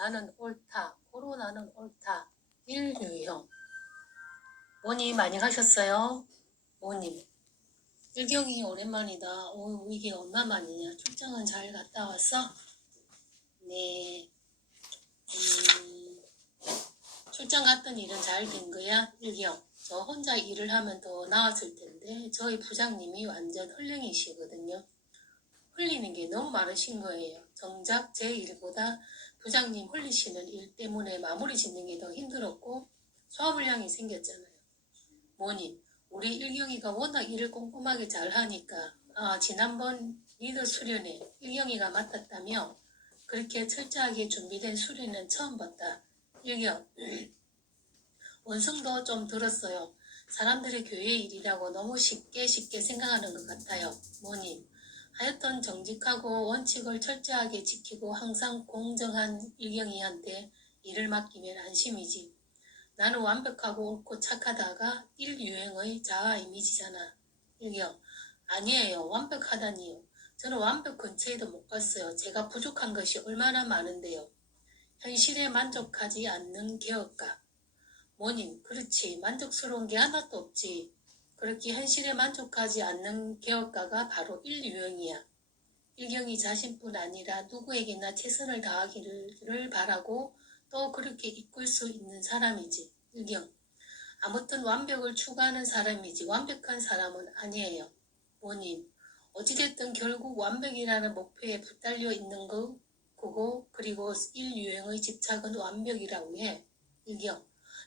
나는 옳다. 코로나는 옳다. 1유형. 뭐니 많이 하셨어요? 뭐니? 일경이 오랜만이다. 오, 이게 얼마만이냐? 출장은 잘 갔다 왔어? 네. 출장 갔던 일은 잘 된 거야? 일경. 저 혼자 일을 하면 더 나았을 텐데 저희 부장님이 완전 헐랭이시거든요. 흘리는 게 너무 많으신 거예요. 정작 제 일보다 부장님 흘리시는 일 때문에 마무리 짓는 게 더 힘들었고 소화불량이 생겼잖아요. 뭐니? 우리 일경이가 워낙 일을 꼼꼼하게 잘하니까 지난번 리더 수련회 일경이가 맡았다며? 그렇게 철저하게 준비된 수련회는 처음 봤다. 일경, 원성도 좀 들었어요. 사람들이 교회 일이라고 너무 쉽게 생각하는 것 같아요. 뭐니? 하여튼 정직하고 원칙을 철저하게 지키고 항상 공정한 일경이한테 일을 맡기면 안심이지. 나는 완벽하고 옳고 착하다가 1유행의 자아 이미지잖아. 일경, 아니에요. 완벽하다니요. 저는 완벽 근처에도 못 갔어요. 제가 부족한 것이 얼마나 많은데요. 현실에 만족하지 않는 개혁가. 뭐님, 그렇지. 만족스러운 게 하나도 없지. 그렇게 현실에 만족하지 않는 개혁가가 바로 1유형이야. 일경이 자신뿐 아니라 누구에게나 최선을 다하기를 바라고 또 그렇게 이끌 수 있는 사람이지. 일경. 아무튼 완벽을 추구하는 사람이지 완벽한 사람은 아니에요. 뭐님. 어찌됐든 결국 완벽이라는 목표에 붙달려 있는 거고 그리고 1유형의 집착은 완벽이라고 해. 일경.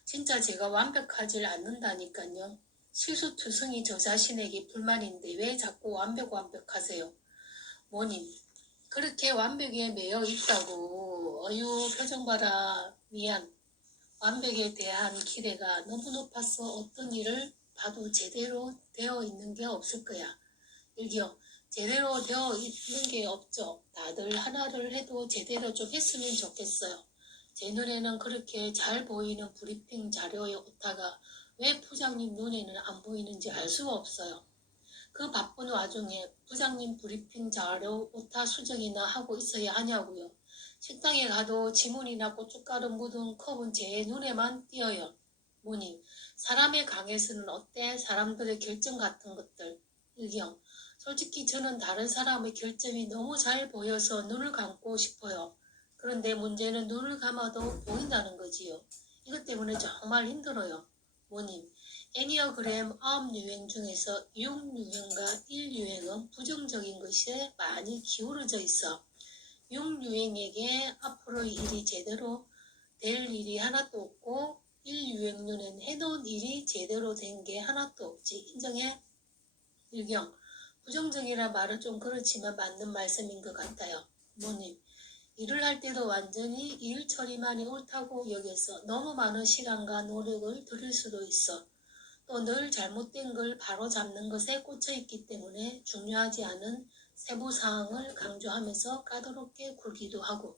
진짜 제가 완벽하질 않는다니까요. 실수투성이 저 자신에게 불만인데 왜 자꾸 완벽하세요? 뭐님, 그렇게 완벽에 매여 있다고. 어유 표정 봐라. 미안. 완벽에 대한 기대가 너무 높아서 어떤 일을 봐도 제대로 되어 있는 게 없을 거야. 일경, 제대로 되어 있는 게 없죠. 다들 하나를 해도 제대로 좀 했으면 좋겠어요. 제 눈에는 그렇게 잘 보이는 브리핑 자료의 오타가 왜 부장님 눈에는 안 보이는지 알 수가 없어요. 그 바쁜 와중에 부장님 브리핑 자료 오타 수정이나 하고 있어야 하냐고요. 식당에 가도 지문이나 고춧가루 묻은 컵은 제 눈에만 띄어요. 뭐니, 사람의 강에서는 어때? 사람들의 결정 같은 것들. 일경, 솔직히 저는 다른 사람의 결점이 너무 잘 보여서 눈을 감고 싶어요. 그런데 문제는 눈을 감아도 보인다는 거지요. 이것 때문에 정말 힘들어요. 뭐님, 애니어그램 9유형 중에서 6유형과 1유형은 부정적인 것에 많이 기울어져 있어. 6유형에게 앞으로 일이 제대로 될 일이 하나도 없고 1유형 눈엔 해놓은 일이 제대로 된 게 하나도 없지. 인정해? 일경, 부정적이라 말은 좀 그렇지만 맞는 말씀인 것 같아요. 뭐님, 일을 할 때도 완전히 일 처리만이 옳다고 여겨서 너무 많은 시간과 노력을 들일 수도 있어. 또 늘 잘못된 걸 바로 잡는 것에 꽂혀있기 때문에 중요하지 않은 세부 사항을 강조하면서 까다롭게 굴기도 하고.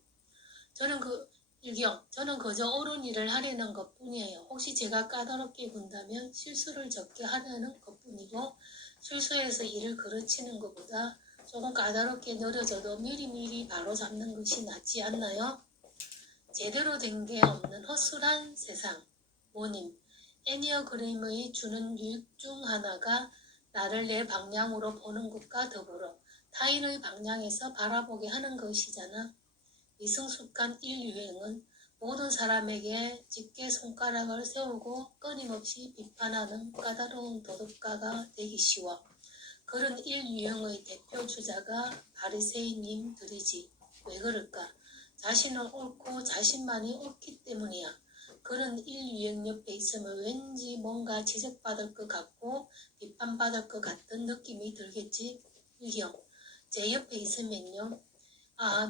저는 그저 옳은 일을 하려는 것뿐이에요. 혹시 제가 까다롭게 군다면 실수를 적게 하려는 것뿐이고 실수해서 일을 그르치는 것보다 조금 까다롭게 느려져도 미리미리 바로 잡는 것이 낫지 않나요? 제대로 된 게 없는 허술한 세상. 뭐님, 애니어그램의 주는 유익 중 하나가 나를 내 방향으로 보는 것과 더불어 타인의 방향에서 바라보게 하는 것이잖아. 미성숙한 인류행은 모든 사람에게 짙게 손가락을 세우고 끊임없이 비판하는 까다로운 도덕가가 되기 쉬워. 그런 인류형의 대표 주자가 바리새인님들이지. 왜 그럴까? 자신은 옳고 자신만이 옳기 때문이야. 그런 인류형 옆에 있으면 왠지 뭔가 지적받을 것 같고 비판받을 것 같은 느낌이 들겠지. 일경, 제 옆에 있으면요.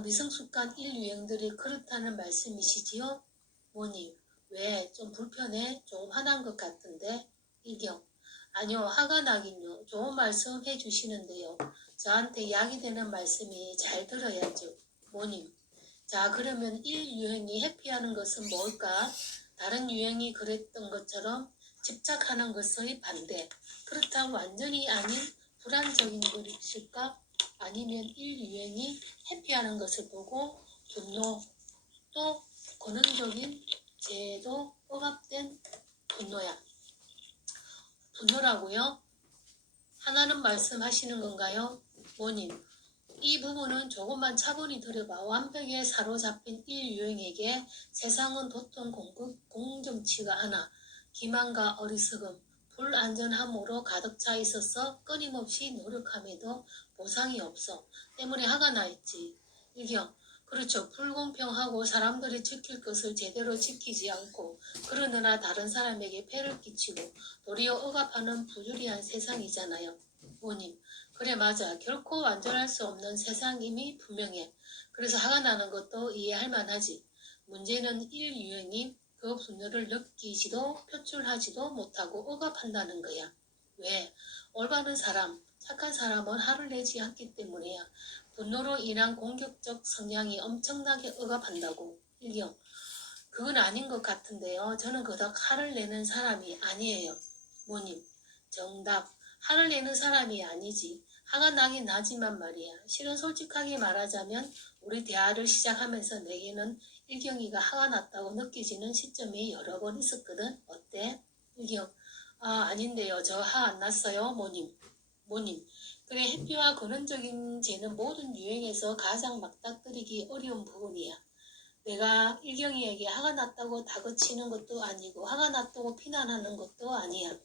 미성숙한 인류형들이 그렇다는 말씀이시지요? 뭐니, 왜? 좀 불편해? 좀 화난 것 같은데? 일경, 아니요, 화가 나긴요. 좋은 말씀 해주시는데요. 저한테 약이 되는 말씀이 잘 들어야죠. 뭐님, 자, 그러면 1유형이 회피하는 것은 뭘까? 다른 유형이 그랬던 것처럼 집착하는 것의 반대. 그렇다면 완전히 아닌 불안적인 것일까? 아니면 1유형이 회피하는 것을 보고 분노, 또 권능적인 제도 억압된 분노야. 분노라고요? 하나는 말씀하시는 건가요? 모님, 이 부분은 조금만 차분히 들여봐. 완벽에 사로잡힌 인류행에게 세상은 도통 공정치가 않아 기만과 어리석음, 불안전함으로 가득 차 있어서 끊임없이 노력함에도 보상이 없어. 때문에 화가 나 있지. 일경, 그렇죠. 불공평하고 사람들이 지킬 것을 제대로 지키지 않고 그러느나 다른 사람에게 폐를 끼치고 도리어 억압하는 부조리한 세상이잖아요. 모님, 그래 맞아. 결코 완전할 수 없는 세상임이 분명해. 그래서 화가 나는 것도 이해할 만하지. 문제는 인류행이 그 분노를 느끼지도 표출하지도 못하고 억압한다는 거야. 왜? 올바른 사람, 착한 사람은 화를 내지 않기 때문이야. 분노로 인한 공격적 성향이 엄청나게 억압한다고. 일경, 그건 아닌 것 같은데요. 저는 그닥 화를 내는 사람이 아니에요. 모님, 정답. 화를 내는 사람이 아니지. 화가 나긴 나지만 말이야. 실은 솔직하게 말하자면 우리 대화를 시작하면서 내게는 일경이가 화가 났다고 느껴지는 시점이 여러 번 있었거든. 어때? 일경, 아닌데요. 저 화 안 났어요. 모님. 그래 해피와 근원적인 죄는 모든 유행에서 가장 맞닥뜨리기 어려운 부분이야. 내가 일경이에게 화가 났다고 다그치는 것도 아니고 화가 났다고 비난하는 것도 아니야.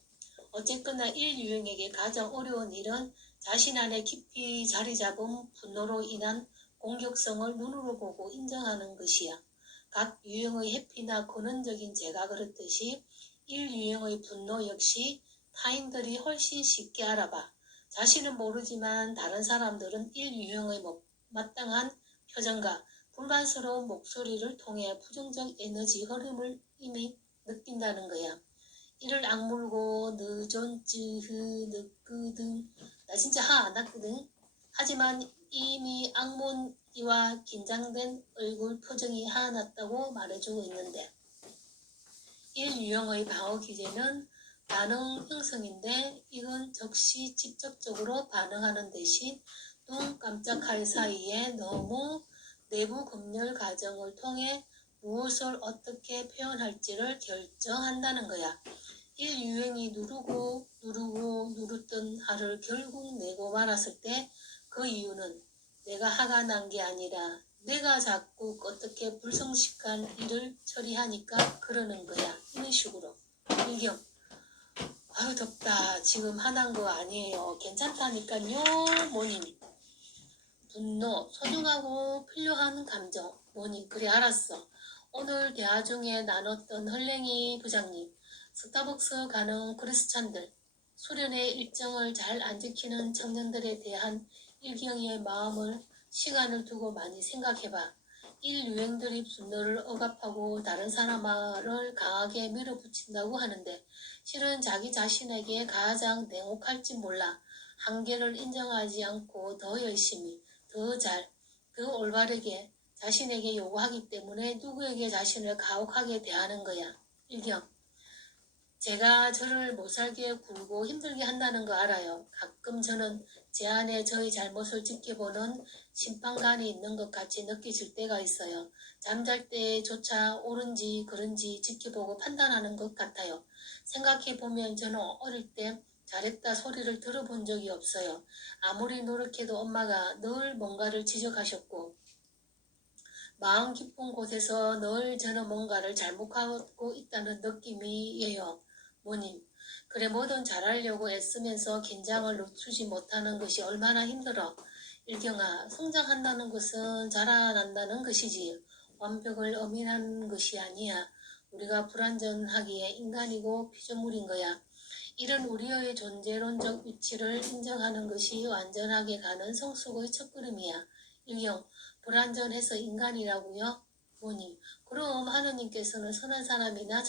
어쨌거나 인류행에게 가장 어려운 일은 자신 안에 깊이 자리 잡은 분노로 인한 공격성을 눈으로 보고 인정하는 것이야. 각 유형의 해피나 근원적인 죄가 그렇듯이 인류형의 분노 역시 타인들이 훨씬 쉽게 알아봐. 자신은 모르지만 다른 사람들은 인류형의 마땅한 표정과 불만스러운 목소리를 통해 부정적 에너지 흐름을 이미 느낀다는 거야. 이를 악물고 느존쯔흐 느끄등 나 진짜 화 안 났거든. 하지만 이미 악문이와 긴장된 얼굴 표정이 화 났다고 말해주고 있는데 인유형의 방어 기제는 반응 형성인데 이건 즉시 직접적으로 반응하는 대신 눈 깜짝할 사이에 너무 내부 검열 과정을 통해 무엇을 어떻게 표현할지를 결정한다는 거야. 일유행이 누르던 화를 결국 내고 말았을 때 그 이유는 내가 화가 난 게 아니라 내가 자꾸 어떻게 불성실한 일을 처리하니까 그러는 거야. 이런 식으로. 일경, 아유 덥다. 지금 화난 거 아니에요. 괜찮다니까요. 모님. 분노, 소중하고 필요한 감정. 모님, 그래 알았어. 오늘 대화 중에 나눴던 헐랭이 부장님, 스타벅스 가는 크리스찬들, 수련의 일정을 잘 안 지키는 청년들에 대한 일경이의 마음을 시간을 두고 많이 생각해봐. 일유행들이 분노를 억압하고 다른 사람을 강하게 밀어붙인다고 하는데 실은 자기 자신에게 가장 냉혹할지 몰라. 한계를 인정하지 않고 더 열심히, 더 잘, 더 올바르게 자신에게 요구하기 때문에 누구에게 자신을 가혹하게 대하는 거야. 일경, 제가 저를 못살게 굴고 힘들게 한다는 거 알아요. 가끔 저는 제 안에 저의 잘못을 지켜보는 심판관이 있는 것 같이 느껴질 때가 있어요. 잠잘 때조차 옳은지 그른지 지켜보고 판단하는 것 같아요. 생각해보면 저는 어릴 때 잘했다 소리를 들어본 적이 없어요. 아무리 노력해도 엄마가 늘 뭔가를 지적하셨고 마음 깊은 곳에서 늘 저는 뭔가를 잘못하고 있다는 느낌이에요. 모님, 그래 뭐든 잘하려고 애쓰면서 긴장을 늦추지 못하는 것이 얼마나 힘들어. 일경아, 성장한다는 것은 자라난다는 것이지 완벽을 엄인하는 것이 아니야. 우리가 불완전하기에 인간이고 피조물인 거야. 이런 우리의 존재론적 위치를 인정하는 것이 완전하게 가는 성숙의 첫걸음이야. 일경, 불완전해서 인간이라고요? 모님, 그럼 하느님께서는 선한 사람이나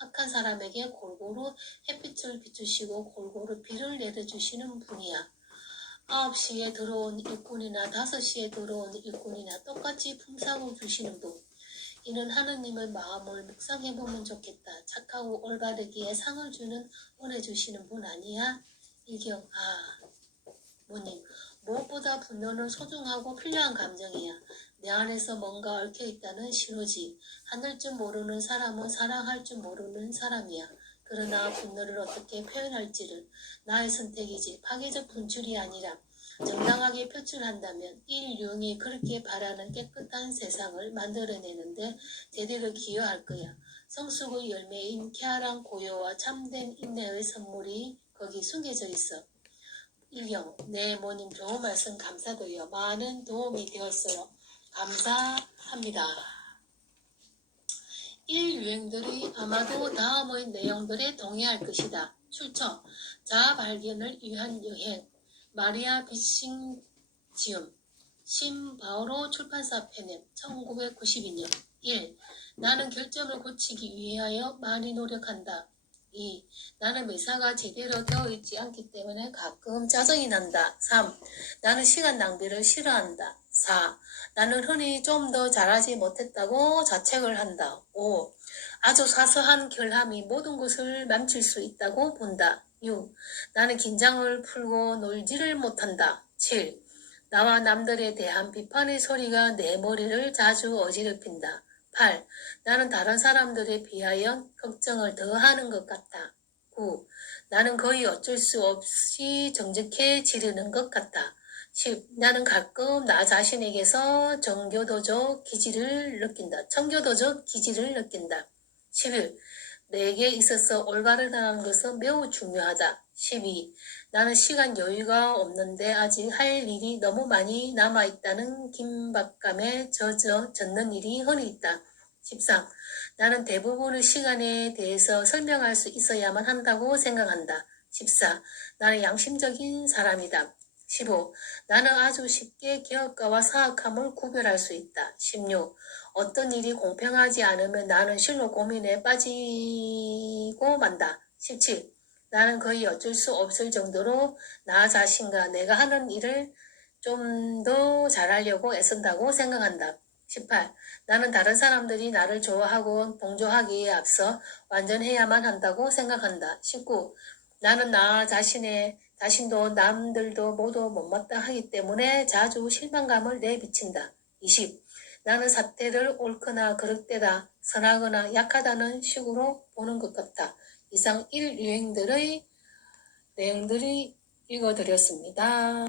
악한 사람에게 골고루 햇빛을 비추시고 골고루 비를 내려주시는 분이야. 9시에 들어온 일꾼이나 5시에 들어온 일꾼이나 똑같이 품삯을 주시는 분. 이는 하느님의 마음을 묵상해보면 좋겠다. 착하고 올바르기에 상을 주는 은혜 주시는 분 아니야? 일경, 모님, 무엇보다 분노는 소중하고 필요한 감정이야. 내 안에서 뭔가 얽혀있다는 신호지. 하늘 줄 모르는 사람은 사랑할 줄 모르는 사람이야. 그러나 분노를 어떻게 표현할지를 나의 선택이지 파괴적 분출이 아니라 정당하게 표출한다면 인류이 그렇게 바라는 깨끗한 세상을 만들어내는데 제대로 기여할 거야. 성숙의 열매인 쾌활한 고요와 참된 인내의 선물이 거기 숨겨져 있어. 일경, 네, 모님 좋은 말씀 감사드려요. 많은 도움이 되었어요. 감사합니다. 1유행들이 아마도 다음의 내용들에 동의할 것이다. 출처, 자아 발견을 위한 여행, 마리아 비싱지움, 신바오로 출판사 펴냄, 1992년. 1. 나는 결점을 고치기 위하여 많이 노력한다. 2. 나는 매사가 제대로 되어 있지 않기 때문에 가끔 짜증이 난다. 3. 나는 시간 낭비를 싫어한다. 4. 나는 흔히 좀 더 잘하지 못했다고 자책을 한다. 5. 아주 사소한 결함이 모든 것을 망칠 수 있다고 본다. 6. 나는 긴장을 풀고 놀지를 못한다. 7. 나와 남들에 대한 비판의 소리가 내 머리를 자주 어지럽힌다. 8. 나는 다른 사람들에 비하여 걱정을 더 하는 것 같다. 9. 나는 거의 어쩔 수 없이 정직해지려는 것 같다. 10. 나는 가끔 나 자신에게서 청교도적 기질을 느낀다. 11. 내게 있어서 올바르다는 것은 매우 중요하다. 12. 나는 시간 여유가 없는데 아직 할 일이 너무 많이 남아있다는 긴박감에 젖는 일이 흔히 있다. 13. 나는 대부분의 시간에 대해서 설명할 수 있어야만 한다고 생각한다. 14. 나는 양심적인 사람이다. 15. 나는 아주 쉽게 개혁가와 사악함을 구별할 수 있다. 16. 어떤 일이 공평하지 않으면 나는 실로 고민에 빠지고 만다. 17. 나는 거의 어쩔 수 없을 정도로 나 자신과 내가 하는 일을 좀 더 잘하려고 애쓴다고 생각한다. 18. 나는 다른 사람들이 나를 좋아하고 동조하기에 앞서 완전해야만 한다고 생각한다. 19. 나는 나 자신도 남들도 모두 못마땅 하기 때문에 자주 실망감을 내비친다. 20. 나는 사태를 옳거나 그릇되다, 선하거나 약하다는 식으로 보는 것 같다. 이상 1유행들의 내용들이 읽어드렸습니다.